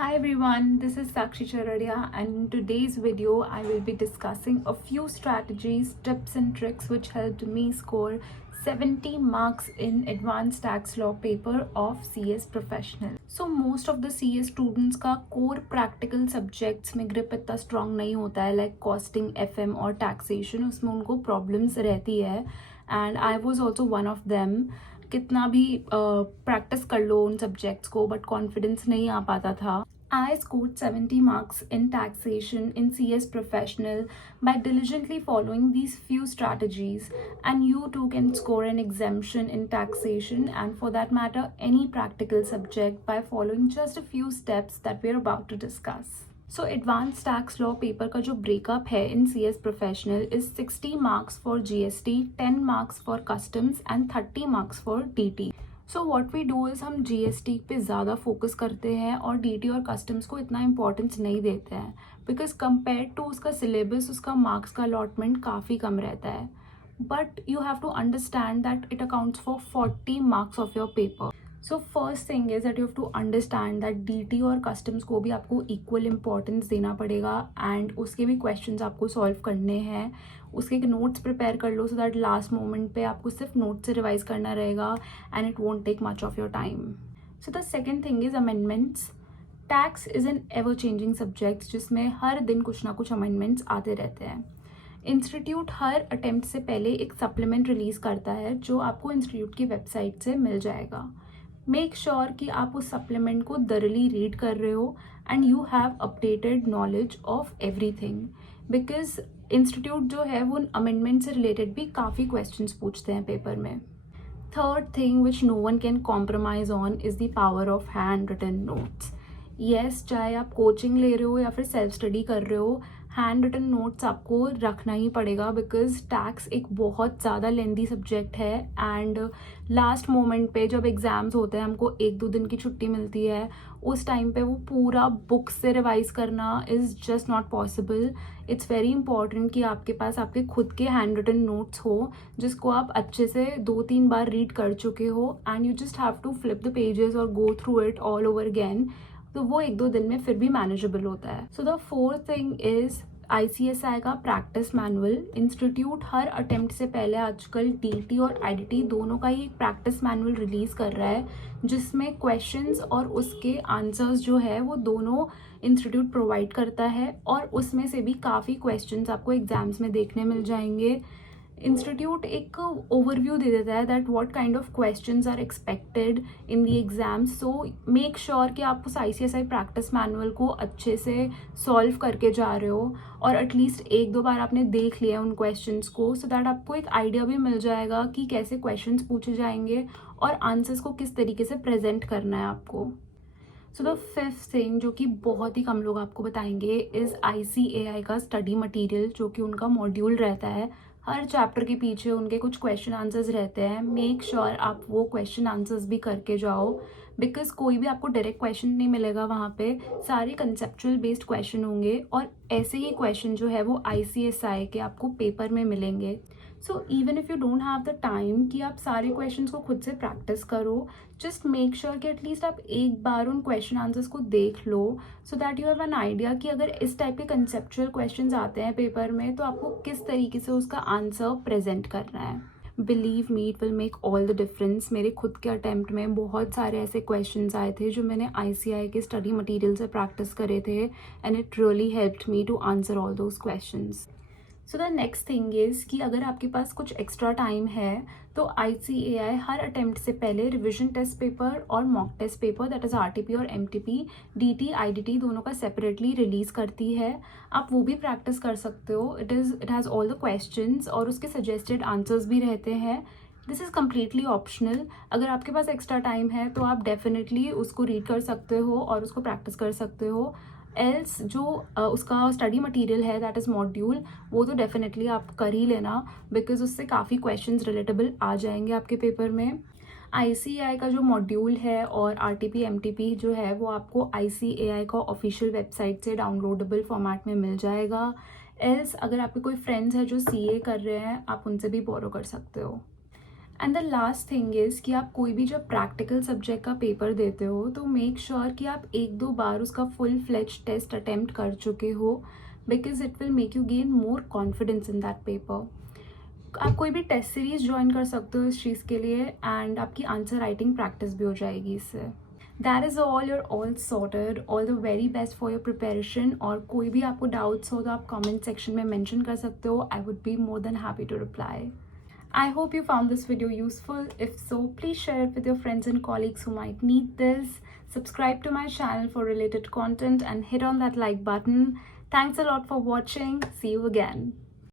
Hi everyone, this is Sakshi Charadia, and in today's video I will be discussing a few strategies, tips and tricks which helped me score 70 marks in advanced tax law paper of CS professional. So most of the CS students का core practical subjects में grip इतना strong नहीं होता है, like costing, FM और taxation, उसमें उनको problems रहती है and I was also one of them. कितना भी प्रैक्टिस कर लो उन सब्जेक्ट्स को बट कॉन्फिडेंस नहीं आ पाता था. I scored 70 marks in taxation in CS Professional by diligently following these few strategies, and you too can score an exemption in taxation and for that matter any practical subject by following just a few steps that we're about to discuss. So advanced tax law paper का जो breakup है in CS Professional is 60 marks for GST, 10 marks for customs and 30 marks for DT. So what we do is हम GST पे ज़्यादा focus करते हैं और DT और कस्टम्स को इतना इंपॉर्टेंस नहीं देते हैं बिकॉज कंपेयर टू उसका सिलेबस उसका मार्क्स का अलॉटमेंट काफ़ी कम रहता है. But you have to understand that it accounts for 40 marks of your paper. So first thing is that you have to understand that DT और कस्टम्स को भी आपको इक्वल इंपॉर्टेंस देना पड़ेगा एंड उसके भी क्वेश्चंस आपको सॉल्व करने हैं. उसके नोट्स प्रिपेयर कर लो सो दैट लास्ट मोमेंट पे आपको सिर्फ नोट से रिवाइज करना रहेगा and it won't take much of your time. So the second thing is amendments. Tax is an ever changing subject जिसमें हर दिन कुछ ना कुछ अमेंडमेंट्स आते रहते हैं. इंस्टीट्यूट हर अटेम्प्ट से पहले एक सप्लीमेंट रिलीज़ करता है जो आपको इंस्टीट्यूट की वेबसाइट से मिल जाएगा. मेक श्योर कि आप उस सप्लीमेंट को दरली रीड कर रहे हो and you have updated knowledge of everything because institute जो है वो अमेंडमेंट से रिलेटेड भी काफ़ी क्वेश्चंस पूछते हैं पेपर में. Third thing which no one can compromise on is the power of hand written notes. Yes, चाहे आप कोचिंग ले रहे हो या फिर सेल्फ स्टडी कर रहे हो, हैंड रिटन नोट्स आपको रखना ही पड़ेगा बिकॉज टैक्स एक बहुत ज़्यादा लेंदी सब्जेक्ट है एंड लास्ट मोमेंट पे जब एग्ज़ाम्स होते हैं हमको 1-2 दिन की छुट्टी मिलती है, उस टाइम पे वो पूरा बुक से रिवाइज करना is just not possible. It's very important कि आपके पास आपके खुद के हैंड रिटन नोट्स हो जिसको आप अच्छे से 2-3 बार रीड कर चुके हो and you just have to flip the pages और go through it all over again. तो वो 1-2 दिन में फिर भी मैनेजेबल होता है. So the fourth thing is ICSI का प्रैक्टिस मैनुअल. इंस्टीट्यूट हर अटेम्प्ट से पहले आजकल DT और IDT दोनों का ही एक प्रैक्टिस मैनुअल रिलीज़ कर रहा है जिसमें क्वेश्चंस और उसके आंसर्स जो है वो दोनों इंस्टीट्यूट प्रोवाइड करता है और उसमें से भी काफ़ी क्वेश्चंस आपको एग्जाम्स में देखने मिल जाएंगे. इंस्टीट्यूट एक ओवरव्यू दे देता है that what kind of questions are expected in the exams. So make sure कि आप उस ICSI प्रैक्टिस मैनुअल को अच्छे से सॉल्व करके जा रहे हो और एटलीस्ट 1-2 बार आपने देख लिया उन क्वेश्चंस को सो दैट आपको एक आइडिया भी मिल जाएगा कि कैसे क्वेश्चंस पूछे जाएंगे और आंसर्स को किस तरीके से प्रेजेंट करना है आपको. सो द फिफ्थ थिंग जो कि बहुत ही कम लोग आपको बताएंगे इज़ ICAI का स्टडी मटेरियल जो कि उनका मॉड्यूल रहता है. हर चैप्टर के पीछे उनके कुछ क्वेश्चन आंसर्स रहते हैं. मेक श्योर आप वो क्वेश्चन आंसर्स भी करके जाओ बिकॉज कोई भी आपको डायरेक्ट क्वेश्चन नहीं मिलेगा वहाँ पे, सारे कंसेप्चुअल बेस्ड क्वेश्चन होंगे और ऐसे ही क्वेश्चन जो है वो ICSI के आपको पेपर में मिलेंगे. So even if you don't have the time कि आप सारे क्वेश्चंस को खुद से प्रैक्टिस करो, जस्ट मेक श्योर कि एटलीस्ट आप एक बार उन क्वेश्चन आंसर्स को देख लो so that you have an idea कि अगर इस टाइप के कंसेप्चुअल क्वेश्चंस आते हैं पेपर में तो आपको किस तरीके से उसका आंसर प्रेजेंट करना है. Believe me it will make all the difference. मेरे खुद के अटैम्प्ट में बहुत सारे ऐसे क्वेश्चंस आए थे जो मैंने ICAI के स्टडी मटेरियल से प्रैक्टिस करे थे and it really helped me to answer all those questions. So the next thing is कि अगर आपके पास कुछ एक्स्ट्रा टाइम है तो ICAI हर अटेम्प्ट से पहले रिविजन टेस्ट पेपर और mock test paper that is RTP और MTP DT IDT दोनों का सेपरेटली रिलीज़ करती है. आप वो भी प्रैक्टिस कर सकते हो. It has all the questions और उसके सजेस्टेड आंसर्स भी रहते हैं. This is completely optional. अगर आपके पास एक्स्ट्रा टाइम है तो आप डेफिनेटली उसको रीड कर सकते हो और उसको प्रैक्टिस कर सकते हो. एल्स जो उसका स्टडी मटेरियल है दैट इज़ मॉड्यूल वो तो डेफिनेटली आप कर ही लेना बिकॉज उससे काफ़ी क्वेश्चंस रिलेटेबल आ जाएंगे आपके पेपर में. ICAI का जो मॉड्यूल है और RTP MTP जो है वो आपको ICAI का ऑफिशियल वेबसाइट से डाउनलोडेबल फॉर्मेट में मिल जाएगा. एल्स अगर आपके कोई फ्रेंड्स हैं जो CA कर रहे हैं आप उनसे भी बोरो कर सकते हो. And the last thing is कि आप कोई भी जब प्रैक्टिकल सब्जेक्ट का पेपर देते हो तो मेक श्योर कि आप 1-2 बार उसका फुल फ्लेज टेस्ट अटेम्प्ट कर चुके हो, because it will make you gain more confidence in that paper. आप कोई भी टेस्ट सीरीज ज्वाइन कर सकते हो इस चीज़ के लिए, एंड आपकी आंसर राइटिंग प्रैक्टिस भी हो जाएगी इससे. That is all, you're all sorted. All the very best for your preparation. और कोई भी आपको डाउट्स हो तो आप कमेंट सेक्शन में मेंशन कर सकते हो. I would be more than happy to reply. I hope you found this video useful. If so, please share it with your friends and colleagues who might need this. Subscribe to my channel for related content and hit on that like button. Thanks a lot for watching. See you again.